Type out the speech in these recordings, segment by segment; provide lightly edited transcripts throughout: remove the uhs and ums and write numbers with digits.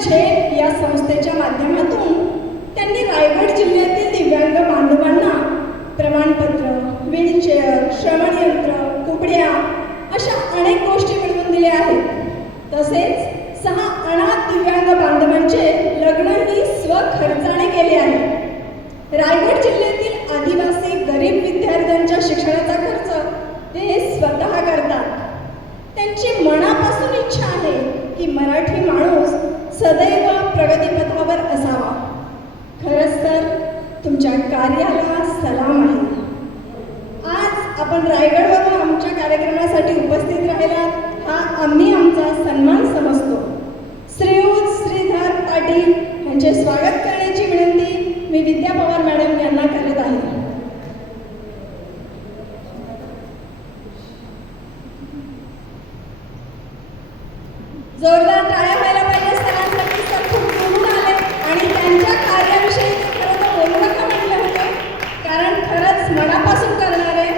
झेप या संस्थेच्या माध्यमातून त्यांनी रायगड जिल्ह्यातील दिव्यांग बांधवांना प्रमाणपत्र, व्हीलचेअर, श्रवणयंत्र, कुबड्या अशा अनेक गोष्टी मिळवून दिल्या आहेत. तसेच 6 अनाथ दिव्यांग बांधवांचे लग्नही स्वखर्चाने केले आहे. रायगड जिल्ह्यातील आदिवासी गरीब विद्यार्थ्यांच्या शिक्षणाचा खर्च ते स्वतः करतात. त्यांची मनापासून इच्छा आहे की मराठी माणूस सदैव प्रगतीपथावर असावा. खरंच तर तुमच्या कार्याला सलाम आहे. आज आपण रायगडवरून आमच्या कार्यक्रमासाठी उपस्थित राहिलात हा आम्ही आमचा सन्मान समजतो. श्रीयुत श्रीधर पाटील यांचे स्वागत करण्याची विनंती मी विद्या पवार मॅडम यांना करत आहे. जोरदार टाळ्या व्हायला पाहिजे सरांसाठी. सर खूप दुरून आले आणि त्यांच्या कार्याविषयी खरं तर बोलू नका म्हटलं होतं, कारण खरंच मनापासून करणार आहे.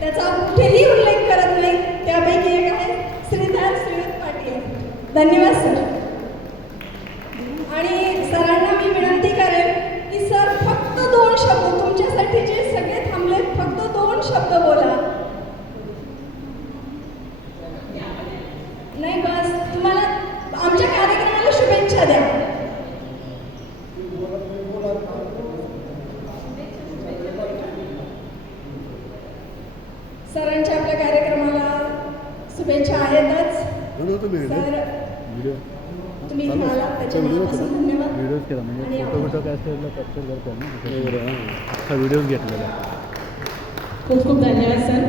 त्याचा कुठेही उल्लेख करत नाही. त्यापैकी एक आहे श्रीयुत पाटील. धन्यवाद सर. आणि सरांना मी विनंती करेन की सर फक्त 2 शब्द तुमच्यासाठी जे सगळे थांबले फक्त 2 शब्द बोला. नाही बस तुम्हाला आमच्या कार्यक्रमाला शुभेच्छा द्या. सरांच्या आपल्या कार्यक्रमाला शुभेच्छा आहेतच. सर तुम्ही आलात त्याच्यापासून धन्यवाद. व्हिडिओज केला म्हणजे फोटो काय असेल कॅप्चर करतो ना व्हिडिओज घेतलेला. खूप खूप धन्यवाद सर.